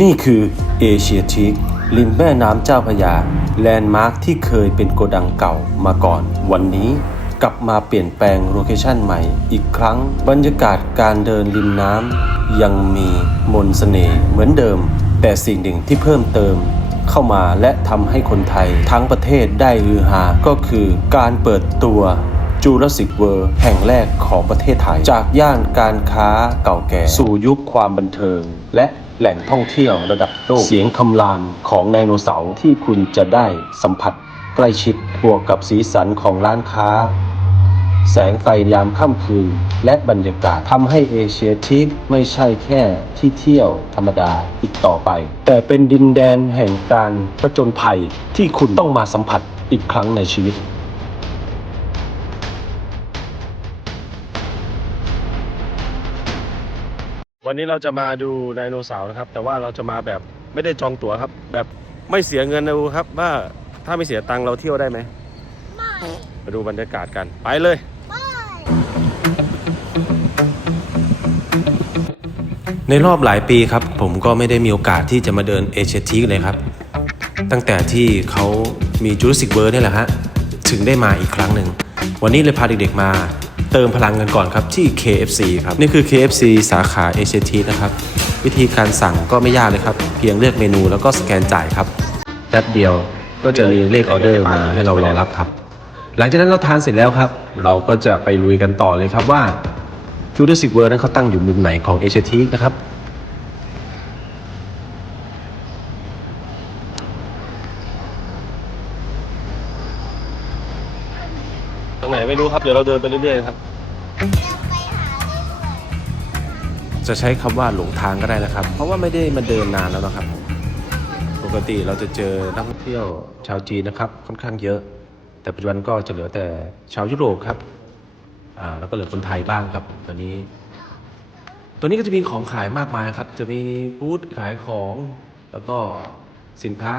นี่คือเอเชียทีกริมแม่น้ำเจ้าพระยา แลนด์มาร์คที่เคยเป็นโกดังเก่ามาก่อน วันนี้กลับมาเปลี่ยนแปลงโลเคชั่นใหม่อีกครั้ง บรรยากาศการเดินริมน้ำยังมีมนต์เสน่ห์เหมือนเดิม แต่สิ่งหนึ่งที่เพิ่มเติมเข้ามาและทำให้คนไทยทั้งประเทศได้ฮือฮาก็คือการเปิดตัวจูราสสิกเวิร์แห่งแรกของประเทศไทย จากย่านการค้าเก่าแก่ สู่ยุคความบันเทิง และ แหล่งท่องเที่ยวระดับโลก เสียงคำรามของไดโนเสาร์ที่คุณจะได้สัมผัสใกล้ชิดบวกกับสีสันของร้านค้า แสงไฟยามค่ำคืน และบรรยากาศทำให้เอเชียทิกไม่ใช่แค่ที่เที่ยวธรรมดาอีกต่อไป แต่เป็นดินแดนแห่งการประจนภัยที่คุณต้องมาสัมผัสอีกครั้งในชีวิต วันนี้เราจะมาดูไดโนเสาร์นะครับ แต่ว่าเราจะมาแบบไม่ได้จองตั๋วครับ แบบไม่เสียเงินนะดูครับ ว่าถ้าไม่เสียตังค์เราเที่ยวได้ไหมไม่มาดูบรรยากาศกันไปเลยไม่ในรอบหลายปีครับ ผมก็ไม่ได้มีโอกาสที่จะมาเดินเอเชียทีกเลยครับ ตั้งแต่ที่เขามีจูราสสิกเวิร์นี่แหละฮะถึงได้มาอีกครั้งหนึ่ง วันนี้เลยพาเด็กๆมา เติมพลังกันก่อนครับที่ KFC ครับนี่คือ KFC สาขาเอเชียทีนะครับวิธีการสั่งก็ไม่ยากเลยครับ เพียงเลือกเมนูแล้วก็สแกนจ่ายครับแป๊บเดียวก็จะมีเลขออเดอร์มาให้เรารอรับครับ หลังจากนั้นเราทานเสร็จแล้วครับ เราก็จะไปลุยกันต่อเลยครับว่าจูราสสิกเวิร์นั้นเขาตั้งอยู่มุมไหนของเอเชียทีนะครับ ตรง ไหนไม่รู้ครับ เดี๋ยวเราเดินไปเรื่อยๆครับ จะใช้คำว่าหลงทางก็ได้นะครับ เพราะว่าไม่ได้มาเดินนานแล้วนะครับ ปกติเราจะเจอนักท่องเที่ยวชาวจีนนะครับ ค่อนข้างเยอะ แต่ปัจจุบันก็จะเหลือแต่ชาวยุโรปครับอ่าแล้วก็เหลือคนไทยบ้างครับตอนนี้ตัวนี้ก็จะมีของขายมากมายครับ จะมีบูธขายของ แล้วก็สินค้า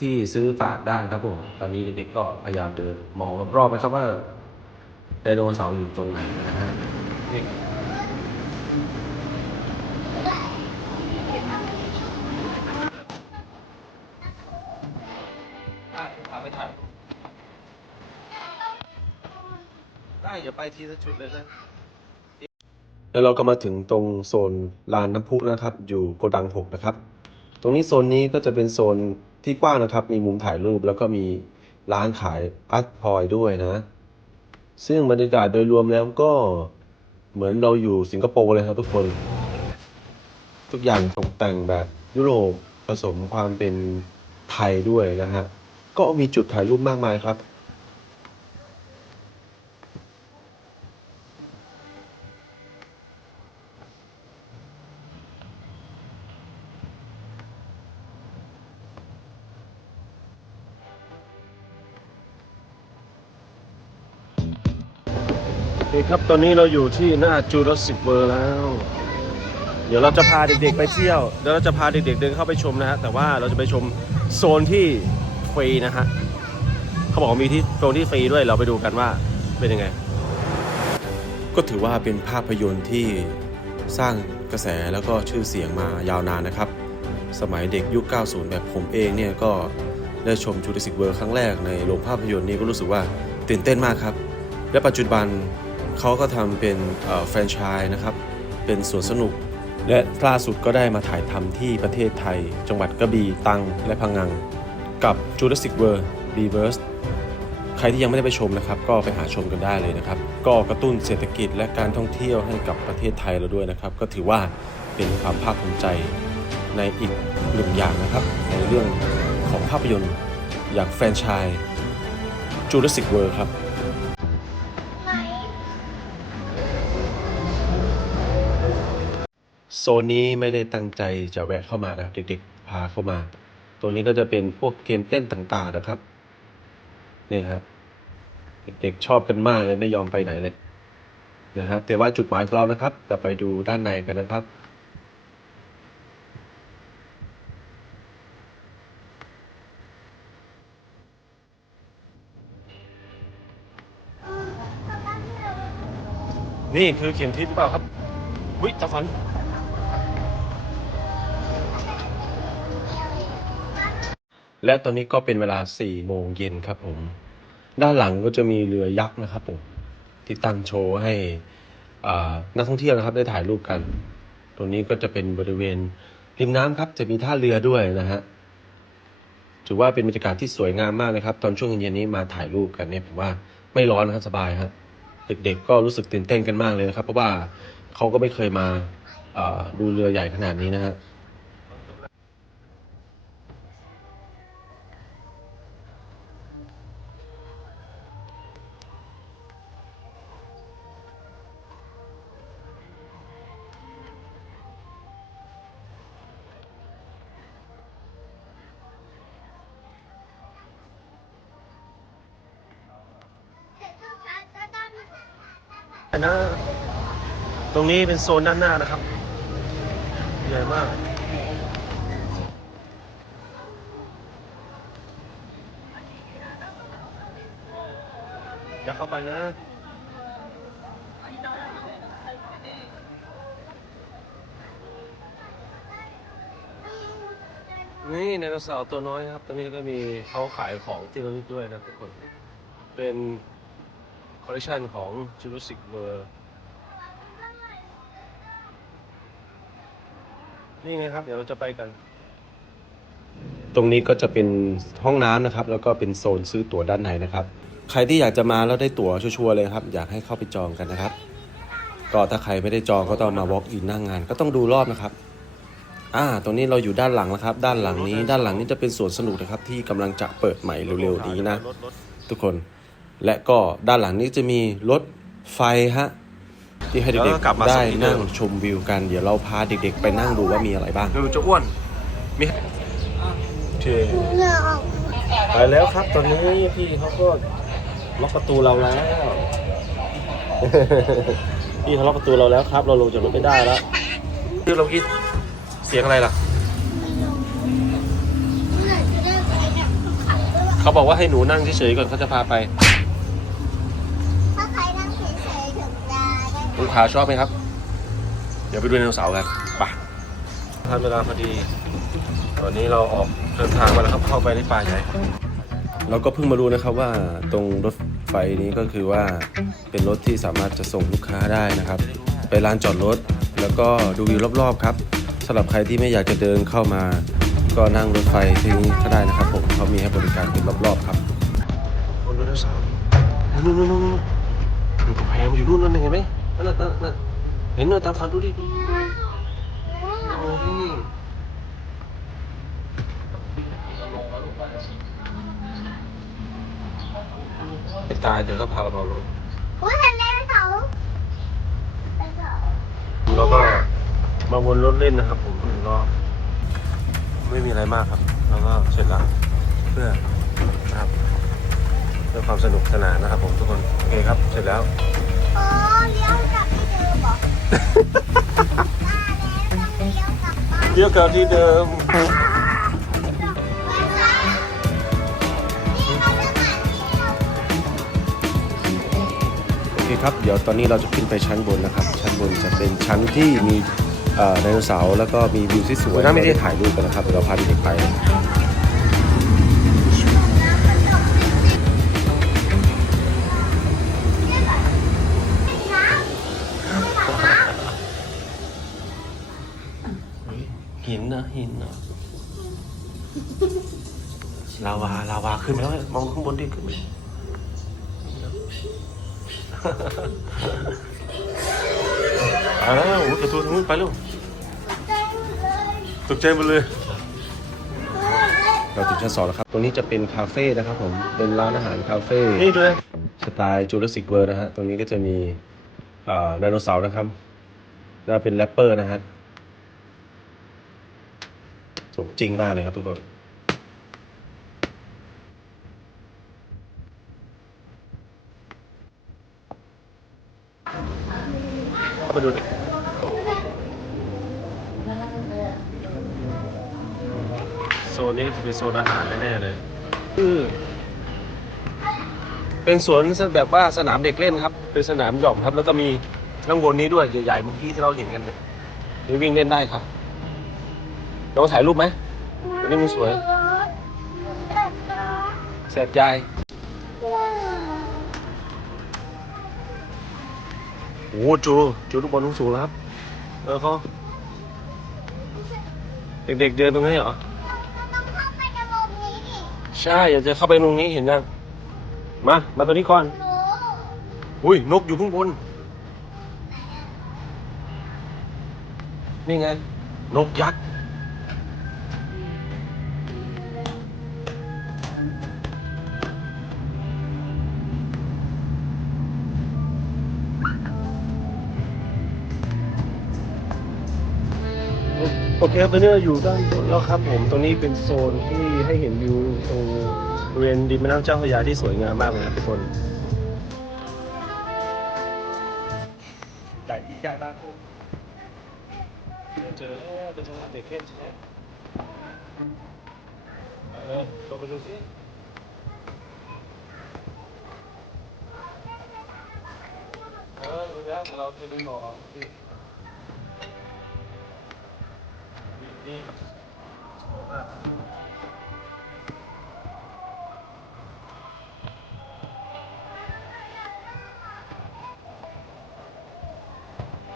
ที่ซื้อฝากได้ครับผมตอนนี้เด็กๆก็พยายามเดินมองรอบๆไปครับว่าไดโนเสาร์อยู่ตรงไหนนะฮะนี่ได้อย่าไปทีละจุดเลยนะแล้วเราก็มาถึงตรงโซนลานน้ำพุนะครับ อยู่โกดังหกนะครับ ตรงนี้โซนนี้ก็จะเป็นโซน ที่กว้างนะครับ มีมุมถ่ายรูปแล้วก็มีร้านขายอาร์ตพอยด้วยนะ ซึ่งบรรยากาศโดยรวมแล้วก็เหมือนเราอยู่สิงคโปร์เลยครับทุกคน ทุกอย่างตกแต่งแบบยุโรปผสมความเป็นไทยด้วยนะฮะ ก็มีจุดถ่ายรูปมากมายครับ คครับ ตอนนี้เราอยู่ที่หน้าจูราสสิกเวิร์แล้ว เดี๋ยวเราจะพาเด็กๆไปเที่ยว เดี๋ยวเราจะพาเด็กๆเดินเข้าไปชมนะฮะ แต่ว่าเราจะไปชมโซนที่ฟรีนะฮะ เขาบอกว่ามีที่โซนที่ฟรีด้วย เราไปดูกันว่าเป็นยังไง ก็ถือว่าเป็นภาพยนตร์ที่สร้างกระแสแล้วก็ชื่อเสียงมายาวนานนะครับ สมัยเด็กยุค 90 แบบผมเองเนี่ยก็ได้ชมจูราสสิกเวิร์ครั้งแรกในโรงภาพยนตร์นี้ก็รู้สึกว่าตื่นเต้นมากครับ และปัจจุบัน เขาก็ทำเป็นแฟรนไชส์นะครับเป็นสวนสนุก และล่าสุดก็ได้มาถ่ายทำที่ประเทศไทย จังหวัดกระบี่ตังและพังงังกับ Jurassic World Reverse ใครที่ยังไม่ได้ไปชมนะครับ ก็ไปหาชมกันได้เลยนะครับ ก็กระตุ้นเศรษฐกิจและการท่องเที่ยวให้กับประเทศไทยเราด้วยนะครับ ก็ถือว่าเป็นความภาคภูมิใจในอีกหนึ่งอย่างนะครับ ในเรื่องของภาพยนตร์อย่างแฟรนไชส์ Jurassic World ครับ โซนนี้ไม่ได้ตั้งใจจะแวะเข้ามานะครับเด็กๆพาเข้ามา ตัวนี้ก็จะเป็นพวกเกมเต้นต่างๆนะครับเนี่ยครับ เด็กๆชอบกันมากเลยไม่ยอมไปไหนเลยนะครับแต่ว่าจุดหมายของเรานะครับจะไปดูด้านในกันนะครับ นี่คือเข็มทิศหรือเปล่าครับวิตาฟัน และตอนนี้ก็เป็นเวลา4โมงเย็นครับผม ด้านหลังก็จะมีเรือยักษ์นะครับผมที่ตั้งโชว์ให้นักท่องเที่ยวนะครับได้ถ่ายรูปกัน ตรงนี้ก็จะเป็นบริเวณริมน้ำครับ จะมีท่าเรือด้วยนะฮะถือว่าเป็นบรรยากาศที่สวยงามมากเลยครับ ตอนช่วงเย็นๆนี้มาถ่ายรูปกันเนี่ยผมว่าไม่ร้อนนะครับสบายครับเด็กๆก็รู้สึกตื่นเต้นกันมากเลยนะครับ เพราะว่าเขาก็ไม่เคยมาดูเรือใหญ่ขนาดนี้นะฮะ นี้เป็นโซนด้านหน้านะครับ ใหญ่มากอย่าเข้าไปนะนี่ไดโนเสาร์ตัวน้อยครับตรงนี้ก็มีเขาขายของที่ระลึกด้วยนะทุกคน เป็นคอลเลคชันของ Jurassic World นี่ไงครับเดี๋ยวเราจะไปกัน ตรงนี้ก็จะเป็นห้องน้ำนะครับ แล้วก็เป็นโซนซื้อตั๋วด้านในนะครับ ใครที่อยากจะมาแล้วได้ตั๋วชัวร์ๆเลยครับ อยากให้เข้าไปจองกันนะครับ ก็ถ้าใครไม่ได้จองก็ต้องมา walk in หน้างงาน ก็ต้องดูรอบนะครับ อ่า ตรงนี้เราอยู่ด้านหลังแล้วครับ ด้านหลังนี้ ด้านหลังนี้จะเป็นสวนสนุกนะครับ ที่กำลังจะเปิดใหม่เร็วๆนี้นะ ทุกคน และก็ด้านหลังนี้จะมีรถไฟฮะ ที่ให้เด็แล้วกก็กลับมาๆได้ส่งที่เดินั่มงชมวิวกัน เดี๋ยวเราพาเด็กๆ ไปนั่งดูว่ามีอะไรบ้าง ดูจะอ้วน มีโอเคเหงื่อออกไปแล้วครับตอนนี้พี่เขาก็ล็อกประตูเราแล้วพี่เขาล็อกประตูเราแล้วครับ เราลงจากรถไม่ได้แล้วที่เราคิดเสียงอะไรล่ะเหงื่อจะได้ไปแบบขับด้วยเขาบอกว่าให้หนูนั่งเฉยๆก่อนเขาจะพาไป ถ้าใครนั่งเฉยๆถึงจะได้ ลูกค้าชอบไหมครับ เดี๋ยวไปดูไดโนเสาร์กันไปทันเวลาพอดี ตอนนี้เราออกเดินทางมาแล้วครับเข้าไปในป่าใหญ่เราก็เพิ่งมารู้นะครับว่าตรงรถไฟนี้ก็คือว่าเป็นรถที่สามารถจะส่งลูกค้าได้นะครับ ไปลานจอดรถแล้วก็ดูวิวรอบๆครับสำหรับใครที่ไม่อยากจะเดินเข้ามา ก็นั่งรถไฟที่นี้ก็ได้นะครับผมเขามีให้บริการเป็นรอบๆครับบนรถไฟสาวนู่นนู่นนู่นนู่นกำแพงมันอยู่นู่นนั่นเห็นไหม นั่นนั่นนั่นเห็นเนอะตามฝันดูดิโอ้ยไอ้ตายเดี๋ยวก็พาเราลงอุ้ยเห็นไดโนเสาร์ไดโนเสาร์แล้วก็มาวนรถเล่นนะครับ ผมหนึ่งรอบไม่มีอะไรมากครับ แล้วก็เสร็จแล้วเพื่อนะครับเพื่อความสนุกสนานนะครับ ผมทุกคน โอเคครับ เสร็จแล้วโอ้ เลี้ยวกลับที่เดิมเหรอได้แล้วต้องเลี้ยวกลับบ้านเรียกกลับที่เดิมไม่ใช่นี่เขาจะหาที่เราโอเคครับ เดี๋ยวตอนนี้เราจะขึ้นไปชั้นบนนะครับ ชั้นบนจะเป็นชั้นที่มีเอ่อไดโนเสาร์แล้วก็มีวิวที่สวยเราได้ถ่ายรูปกันนะครับ เดี๋ยวเราพาเด็กๆไป หินนะหินนะลาวาลาวาขึ้นไปแล้วมองข้างบนดิขึ้นไปไปแล้วโอ้โหประตูทางนู้นไปแล้วตกใจหมดเลย เราถึงชั้นสองแล้วครับ ตรงนี้จะเป็นคาเฟ่นะครับผม เป็นร้านอาหารคาเฟ่นี่ดูเลยสไตล์จูราสสิกเวิร์นะฮะ ตรงนี้ก็จะมีอ่าไดโนเสาร์นะครับแล้วเป็นแรปเปอร์นะฮะ สมจริงมากเลยครับทุกคนเข้าไปดูดิโซนนี้เป็นโซนอาหารแน่ๆเลยคือเป็นสวนแบบว่าสนามเด็กเล่นครับ เป็นสนามหย่อมครับ แล้วก็มีข้างบนนี้ด้วยใหญ่ๆเมื่อกี้ที่เราเห็นกันเนี่ยนี่วิ่งเล่นได้ครับ ลองถ่ายรูปไหมตรงนี้มันสวย แสบใจว้าวโอ้จูจูลูกบอลสูงแล้วครับ เออเขาเด็กๆเดินตรงนี้เหรอต้องเข้าไปตรงนี้ดิใช่ อยากจะเข้าไปตรงนี้เห็นยัง มา มาตัวนี้ก่อน อุ้ย นกอยู่ข้างบน นี่ไง นกยักษ์ โอเคครับตอนนี้เราอยู่ด้านบนแล้วครับผมตรงนี้เป็นโซนที่ให้เห็นวิวตรงบริเวณริมแม่น้ำเจ้าพระยาที่สวยงามมากเลยนะทุกคนใหญ่ใหญ่มากเจอแล้วเจอเด็กเล่นใช่ไหมเออลงไปดูสิเออดูแล้วเราจะดึงออก นี่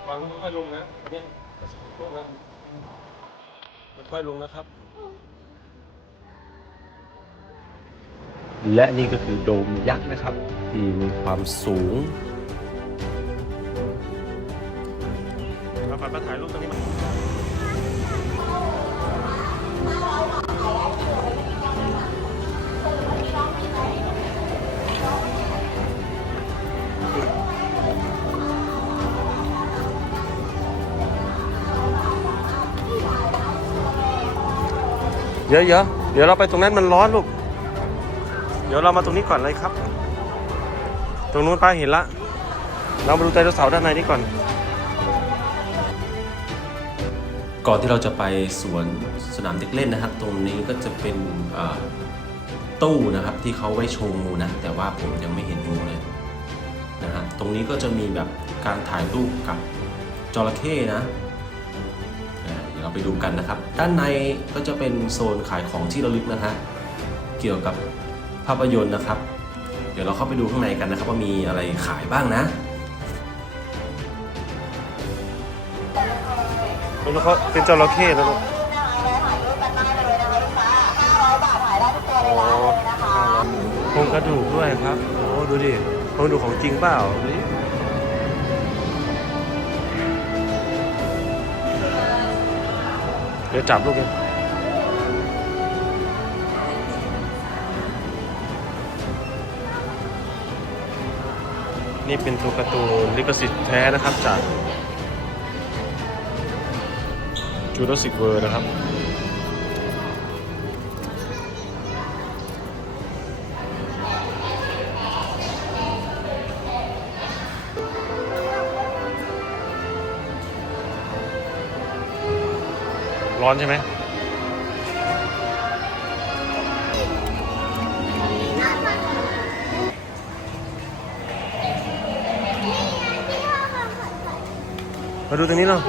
วางค่อยๆลงนะเนี่ยลงนะค่อยๆลงนะครับ และนี่ก็คือโดมยักษ์นะครับ ที่มีความสูงมาไปมาถ่ายรูปตรงนี้มา เดี๋ยวเดี๋ยวเดี๋ยวเราไปตรงนั้นมันร้อนลูก เดี๋ยวเรามาตรงนี้ก่อนเลยครับ ตรงนู้นป้าเห็นละ เรามาดูไดโนเสาร์ด้านในนี้ก่อน ก่อนที่เราจะไปสวนสนามเด็กเล่นนะครับ ตรงนี้ก็จะเป็นตู้นะครับที่เขาไว้โชว์งูนะ แต่ว่าผมยังไม่เห็นงูเลยนะฮะ ตรงนี้ก็จะมีแบบการถ่ายรูปกับจระเข้นะ ดี๋ยวเราไปดูกันนะครับ ด้านในก็จะเป็นโซนขายของที่ระลึกนะฮะเกี่ยวกับภาพยนตร์นะครับ เดี๋ยวเราเข้าไปดูข้างในกันนะครับ ว่ามีอะไรขายบ้างนะเป็นเขาเป็นจระเข้นะลูกโอ้โครงกระดูกด้วยครับ โอ้ดูดิโครงกระดูกของจริงเปล่าดูดิ ดี๋ยวจับลูกเองนี่เป็นตัวการ์ตูนลิขสิทธิ์แท้นะครับจากจูราสสิกเวิร์นะครับ ร้อนใช่ไหมมาดูตรงนี้เนาะ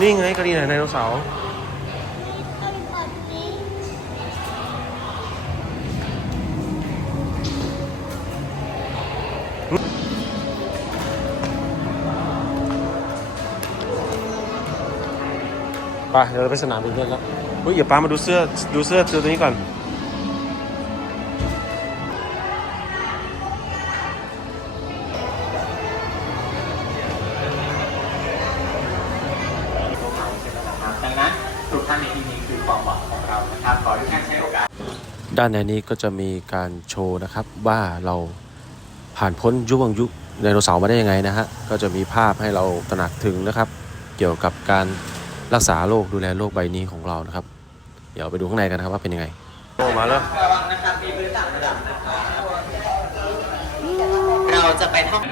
นี่ไงกระดิ่งไดโนเสาร์ ไปเดี๋ยวเราไปสนามบินเล่นแล้วเฮ้ยอย่าป้ามาดูเสื้อดูเสื้อตัวนี้ก่อน ดังนั้นทุกท่านในที่นี้คือความหวังของเรานะครับ ขอทุกท่านใช้โอกาส ด้านในนี้ก็จะมีการโชว์นะครับว่าเราผ่านพ้นยุควังยุคไดโนเสาร์มาได้ยังไงนะฮะ ก็จะมีภาพให้เราตระหนักถึงนะครับ เกี่ยวกับการ รักษาโรคดูแลโรคใบนี้ของเรานะครับ เดี๋ยวไปดูข้างในกันนะครับว่าเป็นยังไงโอ้มาแล้วระวังนะครับมีพื้นต่างระดับนะครับเราจะไปท่อง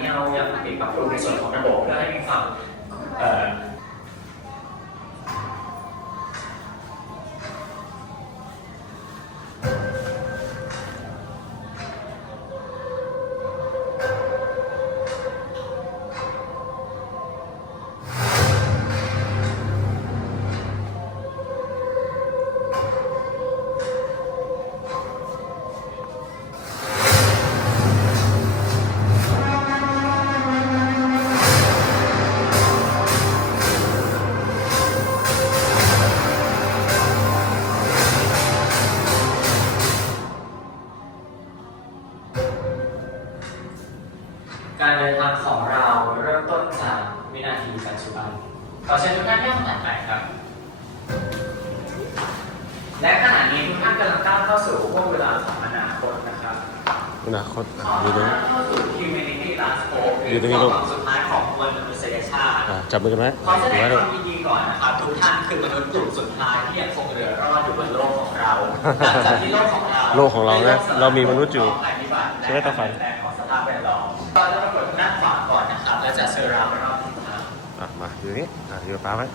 มนุษย์กลุ่มสุดท้ายที่ยังคงเหลือรอดอยู่บนโลกของเราหลังจากที่โลกของเราโลกของเรานะเรามีมนุษย์อยู่ภัยพิบัติใช่ไหมตาไฟและการเปลี่ยนแปลงของสภาพแวดล้อมเราจะปรากฏด้านขวาก่อนนะครับแล้วจะเซอร์ราวรอบทิศทางอะมาอยู่ตรงนี้อะอยู่กับป้าไว้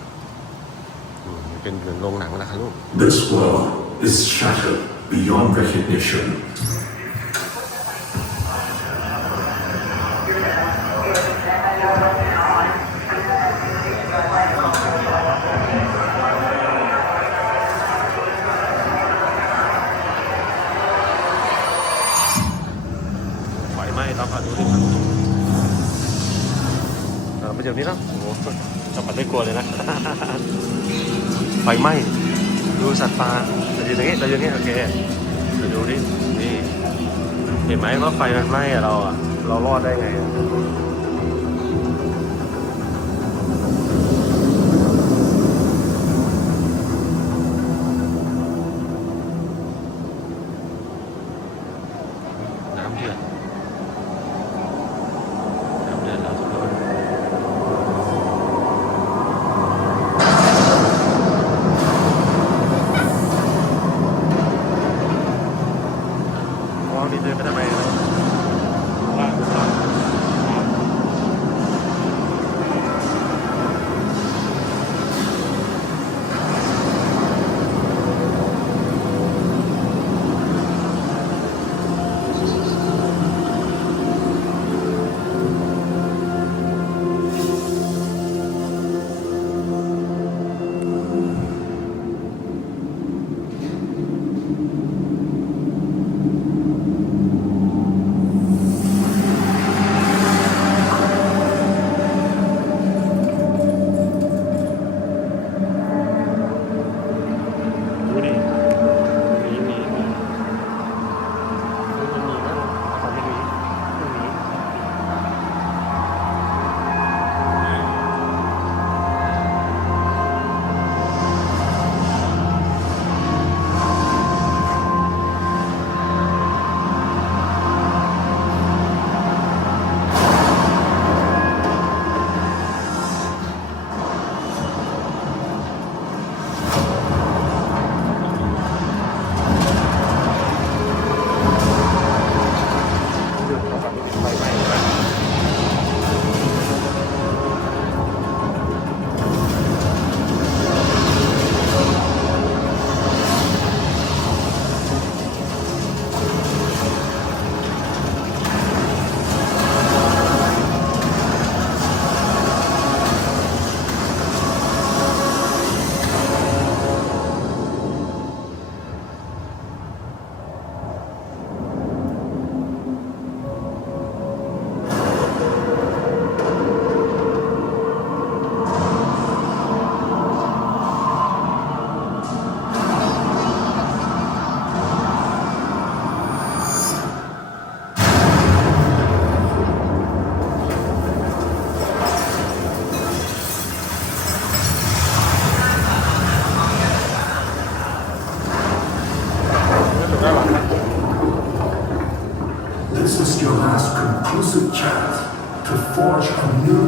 อืมมันเป็นเหมือนโรงหนังนะคะลูก This world is shattered beyond recognition. สัตว์ป่าเราอยู่ตรงนี้เราอยู่ตรงนี้โอเคเราดูดินี่เห็นไหมว่าไฟมันไหม้อะเราอะเรารอดได้ไง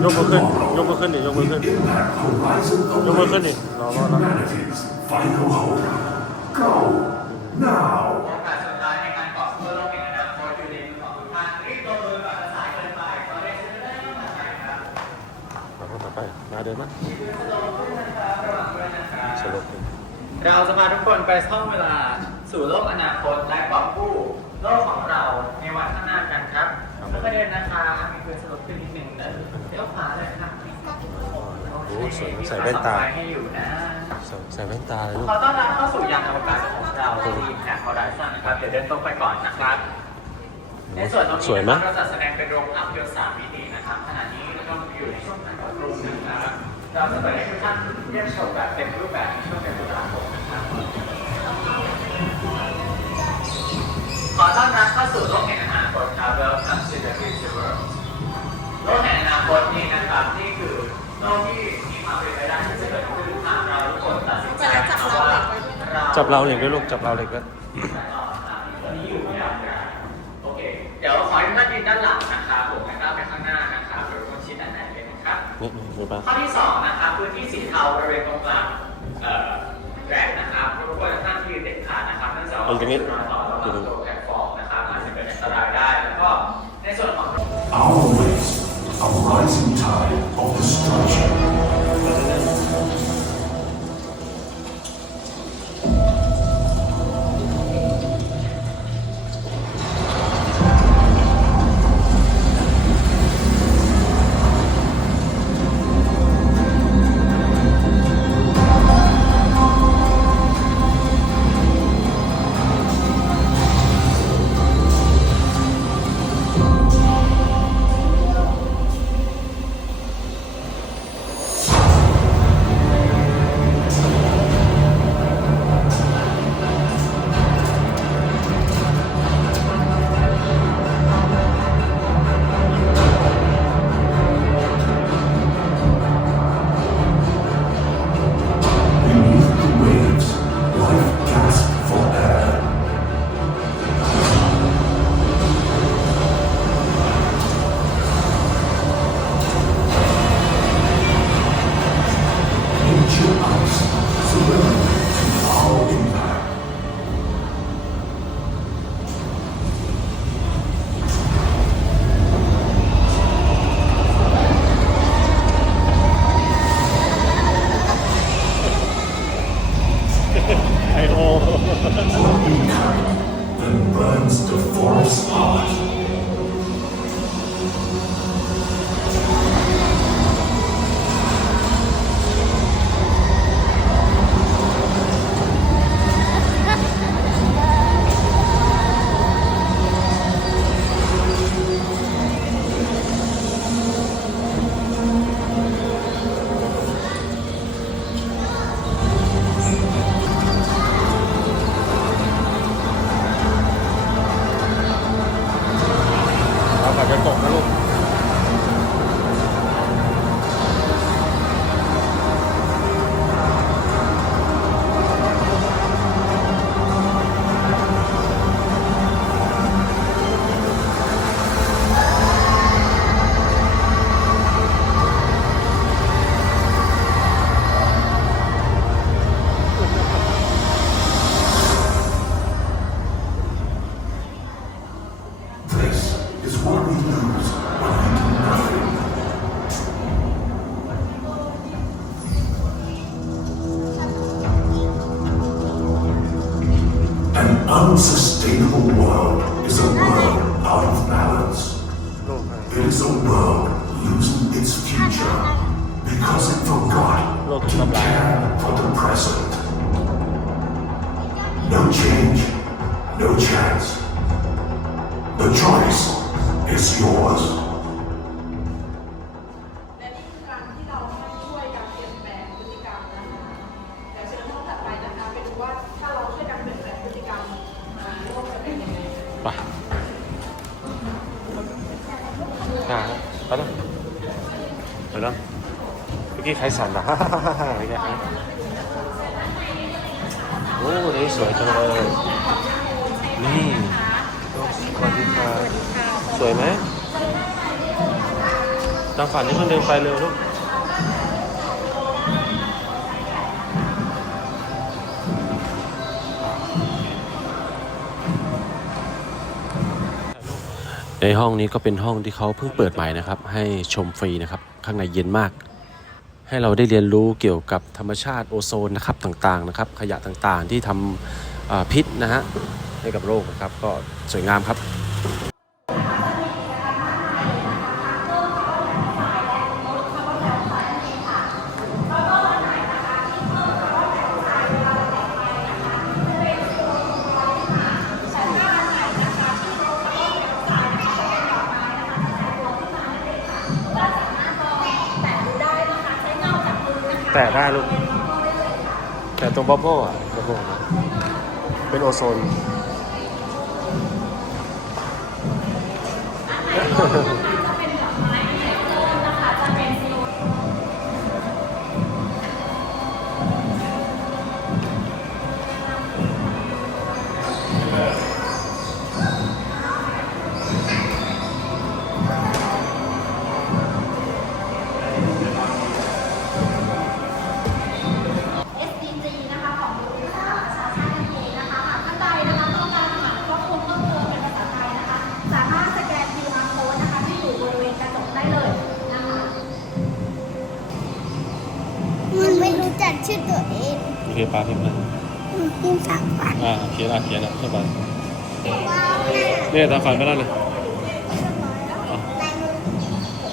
ยกมือขึ้นย tomorrow. กมือขึ้นดิยกมือขึ้น Impact horizon ยกมือขึ้นดิ awaits รอรอรอ humanity's final hope. Go now. โอกาสสุดท้ายในการต่อสู้โลกแห่งอนาคตอยู่ในมือของทุกท่านรีบลงมือก่อนจะสายเกินไปขอได้ช่วยได้มาใหม่ครับ มาคนต่อไป มาเดินมาสลบเลย เราจะพาทุกคนไปท่องเวลาสู่โลกอนาคตและกอบกู้โลกของเราในวันข้างหน้ากันครับเพื่อประเด็นนะคะมีเพื่อนสรุปขึ้นนิดนึงนะเลี้ยวขวาเลยค่ะ โอ้สวย ใส่แว่นตามีควมสำคัญให้อยู่นะใส่ใส่แว่นตาเลยลูก ขอต้อนรับเข้าสู่ยานอวกาศของเราทีมแห่งฮอริซอนนะครับเดี๋ยวเดินตรงไปก่อนนะครับ ในส่วนตรงสวยนี้ไหม นะครับเราจัดแสดงเป็นโรงภาพยนตร์สามมิตินะครับขณะนี้เราอยู่ในช่วงการต่อรุ่งนะครับเราจะเปิดให้ทุกท่านเยี่ยมชมแบบเต็มรูปแบบในช่วงเดือนตุลาคมนะครับขอต้อนรับเข้าสู่โลกแห่งอนาคตครับ Welcome to the future world โลกแห่งอนาคตนี้นะครับนี่คือ โลกที่มีความเป็นไปได้ที่จะเกิดขึ้นหากเราทุกคนตัดสินใจว่าเราจับเราวเหล็กด้วยลูกจับเราวเหล็กด้วยโอเค เดี๋ยวขอให้ทุกท่านยืนด้านหลังนะครับผมแล้วก็ไปข้างหน้านะครับหรือคนชิ้นด้านไหนเลยนะครับนี่นี่ดูป่ะข้อที่สองนะครับพื้นที่สีเทาบริเวณตรงกลางเอ่อแร็กนะครับทุกคนท่านที่ยืนเด็ดขาดนะครับเนื่องจากว่าเอาตรงนี้นอนต่อแล้วก็ตัวแพลตฟอร์มนะครับอาจจะเกิดอันตรายได้แล้วก็ในส่วนของ Our race, a rising tide The destruction. is a world losing its future because it forgot to care for the present. No change, no chance. The choice is yours. ไอสั่นะอะไรเงี้ยฮะโอ้นี่สวยจังเลย นี่สวัสดีค่ะสวยไหมทางฝันนี่คนเดินไปเร็วลูกในห้องนี้ก็เป็นห้องที่เขาเพิ่งเปิดใหม่นะครับ ให้ชมฟรีนะครับ ข้างในเย็นมาก ให้เราได้เรียนรู้เกี่ยวกับธรรมชาติโอโซนนะครับต่างๆนะครับ ขยะต่างๆที่ทำพิษนะฮะให้กับโลกนะครับ ก็สวยงามครับ บับเบิ้ลอะบับเบิ้ลเป็นโอโซน ตามฝันไปแล้วเลยลายมือ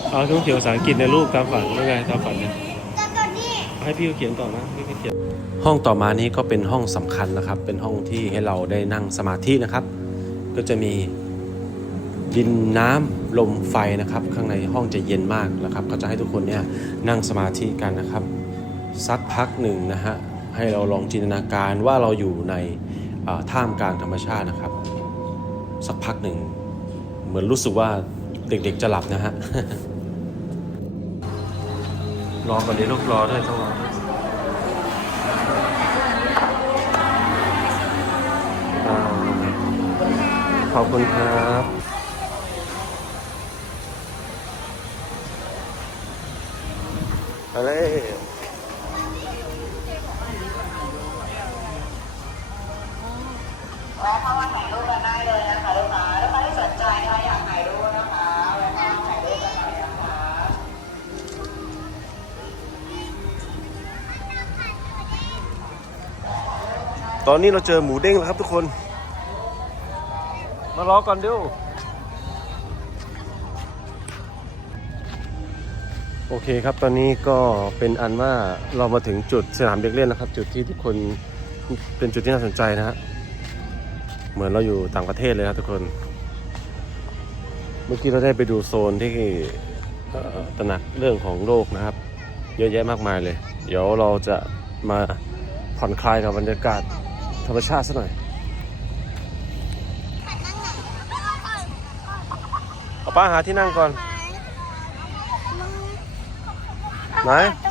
เอาต้องเขียนภาษาอังกฤษในรูปตามฝันยังไงตามฝันเนี่ยให้พี่เขาเขียนก่อนนะพี่เขียนห้องต่อมานี้ก็เป็นห้องสำคัญนะครับ เป็นห้องที่ให้เราได้นั่งสมาธินะครับ ก็จะมีดินน้ำลมไฟนะครับ ข้างในห้องจะเย็นมากนะครับก็จะให้ทุกคนเนี่ยนั่งสมาธิกันนะครับสักพักหนึ่งนะฮะให้เราลองจินตนาการว่าเราอยู่ในท่ามกลางธรรมชาตินะครับ สักพักหนึ่ง เหมือนรู้สึกว่าเด็กๆจะหลับนะฮะ รอก่อนดีลูกรอด้วยต้องรอด้วยอ่าขอบคุณครับอะไร ตอนนี้เราเจอหมูเด้งแล้วครับทุกคน มารอก่อนเดี๋ยวโอเคครับตอนนี้ก็เป็นอันว่าเรามาถึงจุดสนามเด็กเล่นนะครับ จุดที่ทุกคนเป็นจุดที่น่าสนใจนะฮะเหมือนเราอยู่ต่างประเทศเลยครับทุกคน เมื่อกี้เราได้ไปดูโซนที่ตระหนักเรื่องของโลกนะครับ เยอะแยะมากมายเลย เดี๋ยวเราจะมาผ่อนคลายกับบรรยากาศ ธรรมชาติสักหน่อยเอาป้าหาที่นั่งก่อนไหนตรง